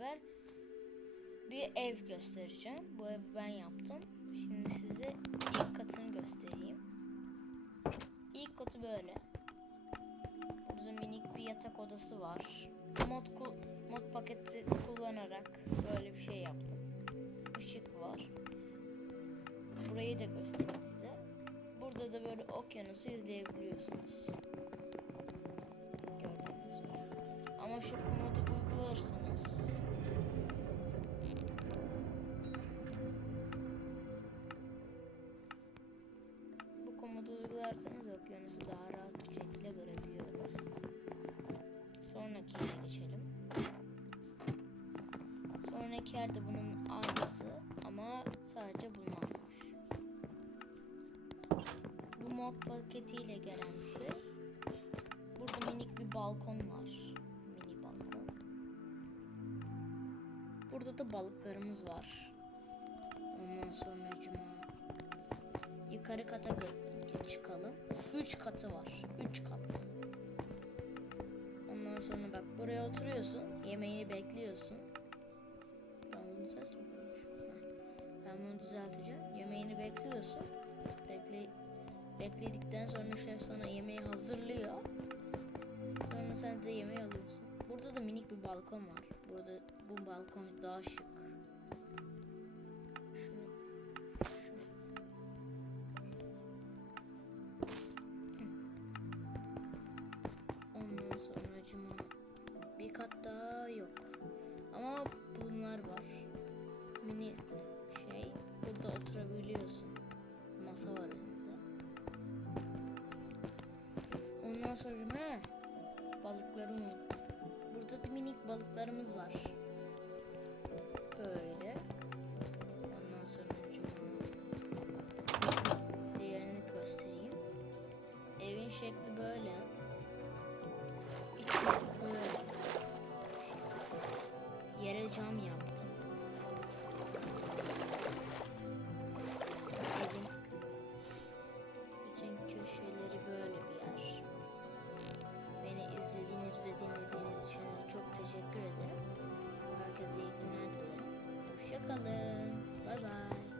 beraber bir ev göstereceğim. Bu ev ben yaptım. Şimdi size ilk katını göstereyim. İlk katı böyle. Burada minik bir yatak odası var. Mod, mod paketi kullanarak böyle bir şey yaptım. Işık var. Burayı da göstereyim size. Burada da böyle okyanusu izleyebiliyorsunuz. Gördüğünüz üzere. Ama şu komodu uygularsanız okyanusu daha rahat bir şekilde görebiliyoruz. Sonraki geçelim. Sonraki yerde bunun aynısı ama sadece bunu almış. Bu mod paketiyle gelen bir şey. Burada minik bir balkon var. Mini balkon. Burada da balıklarımız var. Ondan sonra cuma. Yukarı kata gö- çıkalım. Üç katı var. Üç katlı. Ondan sonra bak buraya oturuyorsun. Yemeğini bekliyorsun. Ben bunu ses mi koymuşum? Ben bunu düzelteceğim. Yemeğini bekliyorsun. Bekle bekledikten sonra şef sana yemeği hazırlıyor. Sonra sen de yemeği alıyorsun. Burada da minik bir balkon var. Burada bu balkon daha şık. Sonra bir kat daha yok. Ama bunlar var. Mini şey burada oturabiliyorsun. Masa var önünde. Ondan sonra he balıkları unuttum. Burada da minik balıklarımız var. Böyle. Ondan sonra diğerini göstereyim. Evin şekli böyle. Cam yaptım. Evin bütün köşeleri böyle bir yer. Beni izlediğiniz ve dinlediğiniz için çok teşekkür ederim. Herkese iyi günler dilerim. Hoşçakalın. Bay bay.